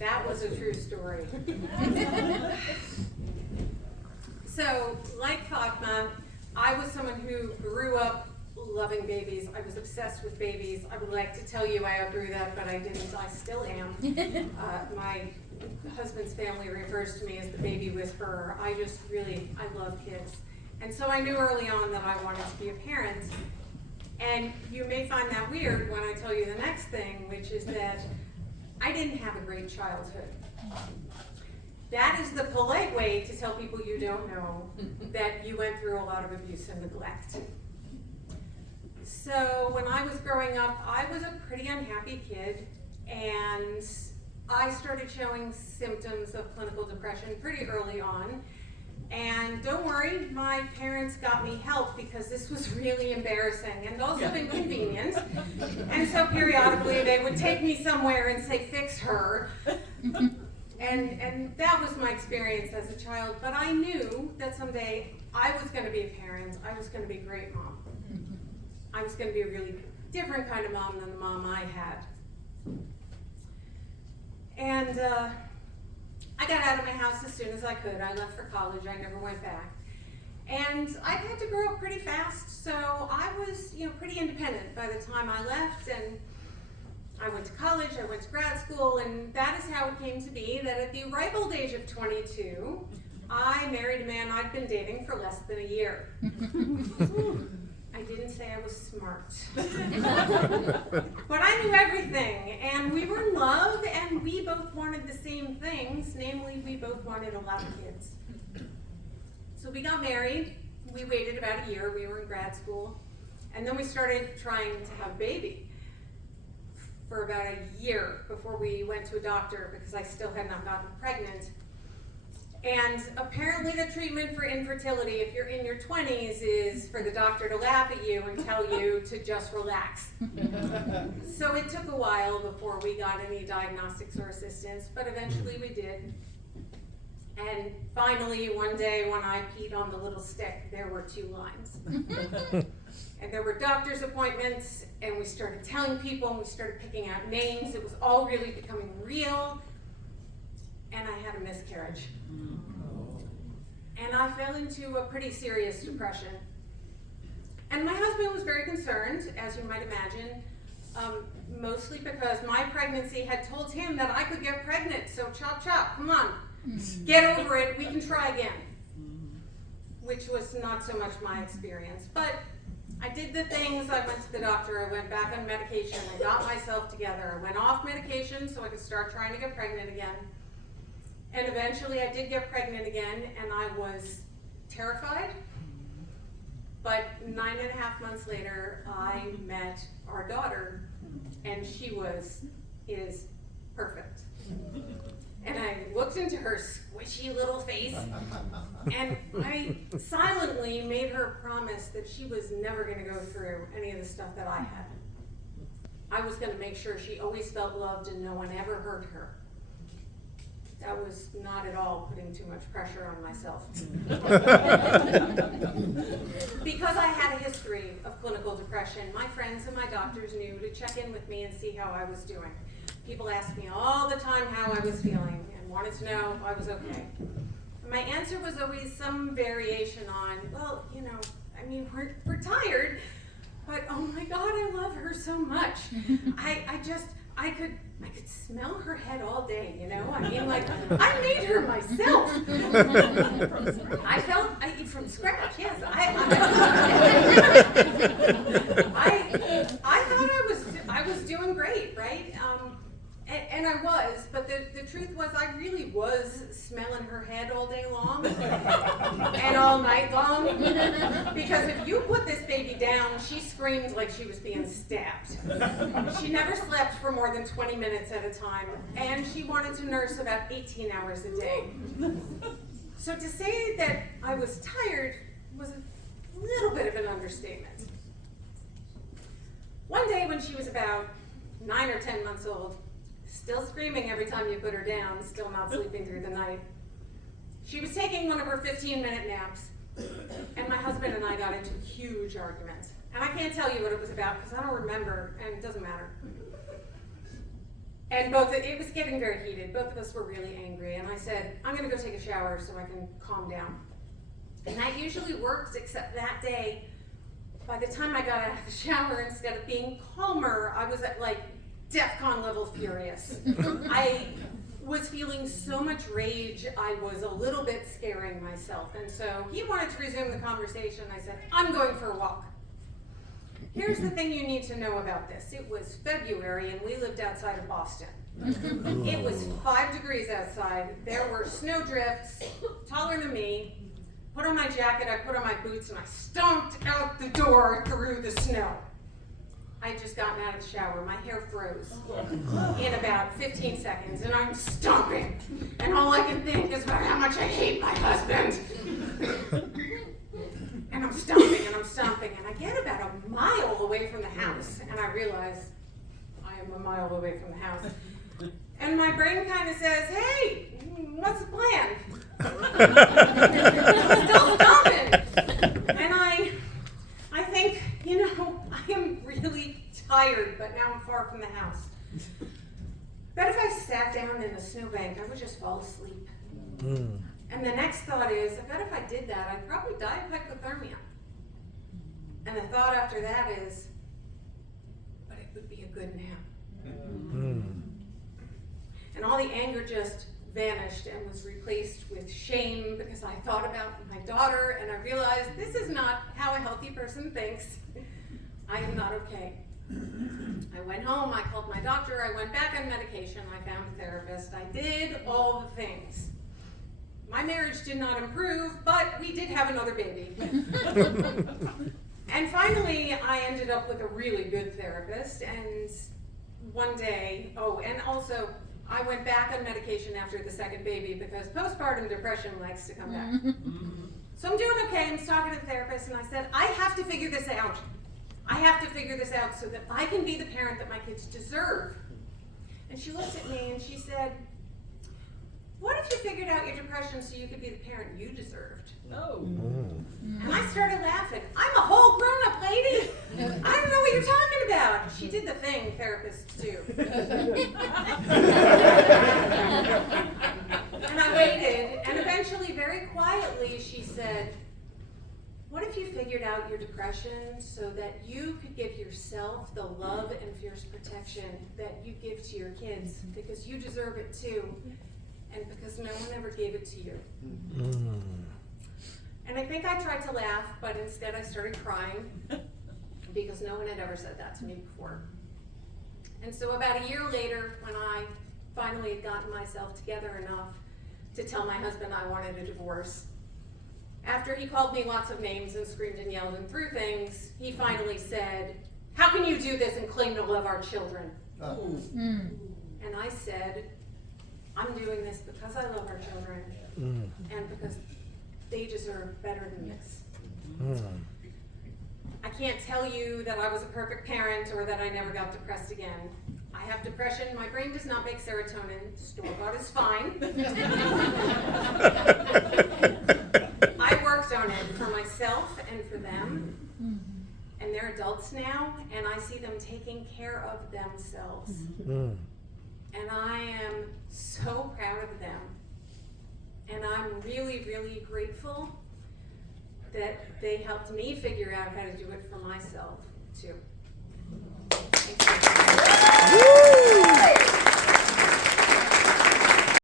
That was a true story. So, like Fatma, I was someone who grew up loving babies. I was obsessed with babies. I would like to tell you I outgrew that, but I didn't. I still am. My husband's family refers to me as the baby whisperer. I love kids. And so I knew early on that I wanted to be a parent. And you may find that weird when I tell you the next thing, which is that I didn't have a great childhood. That is the polite way to tell people you don't know that you went through a lot of abuse and neglect. So when I was growing up, I was a pretty unhappy kid, and I started showing symptoms of clinical depression pretty early on. And don't worry, my parents got me help because this was really embarrassing and also inconvenient. And so periodically they would take me somewhere and say, fix her. And that was my experience as a child. But I knew that someday I was going to be a parent. I was going to be a great mom. I was going to be a really different kind of mom than the mom I had. And I got out of my house as soon as I could. I left for college. I never went back. And I had to grow up pretty fast, so I was, pretty independent by the time I left. And I went to college, I went to grad school, and that is how it came to be that at the ripe old age of 22, I married a man I'd been dating for less than a year. I didn't say I was smart. But I knew everything, and we were in love, and we both wanted the same things, namely we both wanted a lot of kids. So we got married, we waited about a year, we were in grad school, and then we started trying to have a baby for about a year before we went to a doctor because I still had not gotten pregnant. And apparently the treatment for infertility, if you're in your 20s, is for the doctor to laugh at you and tell you to just relax. So it took a while before we got any diagnostics or assistance, but eventually we did. And finally, one day when I peed on the little stick, there were 2 lines. And there were doctor's appointments, and we started telling people, and we started picking out names. It was all really becoming real. And I had a miscarriage. And I fell into a pretty serious depression. And my husband was very concerned, as you might imagine, mostly because my pregnancy had told him that I could get pregnant. So chop chop, come on, get over it, we can try again. Which was not so much my experience. But I did the things. I went to the doctor, I went back on medication, I got myself together, I went off medication so I could start trying to get pregnant again. And eventually I did get pregnant again, and I was terrified. But 9.5 months later, I met our daughter, and she is perfect. And I looked into her squishy little face, and I silently made her promise that she was never going to go through any of the stuff that I had. I was going to make sure she always felt loved and no one ever hurt her. That was not at all putting too much pressure on myself. Because I had a history of clinical depression, my friends and my doctors knew to check in with me and see how I was doing. People asked me all the time how I was feeling and wanted to know if I was okay. And my answer was always some variation on, well, we're tired, but oh my God, I love her so much. I could smell her head all day, I made her myself. I eat from scratch, yes. I thought I was doing great, right? And I was, but the truth was I really was smelling her head all day long and all night long, because if you put this baby down, she screamed like she was being stabbed. She never slept for more than 20 minutes at a time, and she wanted to nurse about 18 hours a day. So to say that I was tired was a little bit of an understatement. One day when she was about 9 or 10 months old, still screaming every time you put her down, still not sleeping through the night, she was taking one of her 15-minute naps, and my husband and I got into a huge argument. And I can't tell you what it was about because I don't remember, and it doesn't matter. And it was getting very heated. Both of us were really angry. And I said, I'm going to go take a shower so I can calm down. And that usually works, except that day, by the time I got out of the shower, instead of being calmer, I was at like DEFCON level furious. I was feeling so much rage, I was a little bit scaring myself. And so he wanted to resume the conversation. I said, I'm going for a walk. Here's the thing you need to know about this. It was February and we lived outside of Boston. It was 5 degrees outside. There were snow drifts, taller than me. Put on my jacket, I put on my boots, and I stomped out the door through the snow. I had just gotten out of the shower. My hair froze in about 15 seconds, and I'm stomping. And all I can think is about how much I hate my husband. And I'm stomping, and I get about a mile away from the house, and I realize I am a mile away from the house. And my brain kind of says, hey, what's the plan? I'm still stomping. And I think, I am really tired, but now I'm far from the house. Bet if I sat down in a snowbank, I would just fall asleep. And the next thought is, I bet if I did that, I'd probably die of hypothermia. And the thought after that is, but it would be a good nap. And all the anger just vanished and was replaced with shame because I thought about my daughter and I realized this is not how a healthy person thinks. I am not okay. I went home, I called my doctor, I went back on medication, I found a therapist, I did all the things. My marriage did not improve, but we did have another baby. And finally, I ended up with a really good therapist, and one day, and also, I went back on medication after the second baby because postpartum depression likes to come back. So I'm doing okay, I'm talking to the therapist, and I said, I have to figure this out. I have to figure this out so that I can be the parent that my kids deserve. And she looked at me and she said, what if you figured out your depression so you could be the parent you deserved? And I started laughing. I'm a whole grown-up lady. I don't know what you're talking about. She did the thing therapists do. And I waited, and eventually, very quietly, she said, what if you figured out your depression so that you could give yourself the love and fierce protection that you give to your kids, because you deserve it too, and because no one ever gave it to you. And I think I tried to laugh, but instead I started crying because no one had ever said that to me before. And so about a year later, when I finally had gotten myself together enough to tell my husband I wanted a divorce, after he called me lots of names and screamed and yelled and threw things, he finally said, how can you do this and claim to love our children? And I said, I'm doing this because I love our children and because they deserve better than this. I can't tell you that I was a perfect parent or that I never got depressed again. I have depression. My brain does not make serotonin. Store-bought is fine. I worked on it for myself and for them. And they're adults now, and I see them taking care of themselves. And I am so proud of them. And I'm really, really grateful that they helped me figure out how to do it for myself, too. Thank you.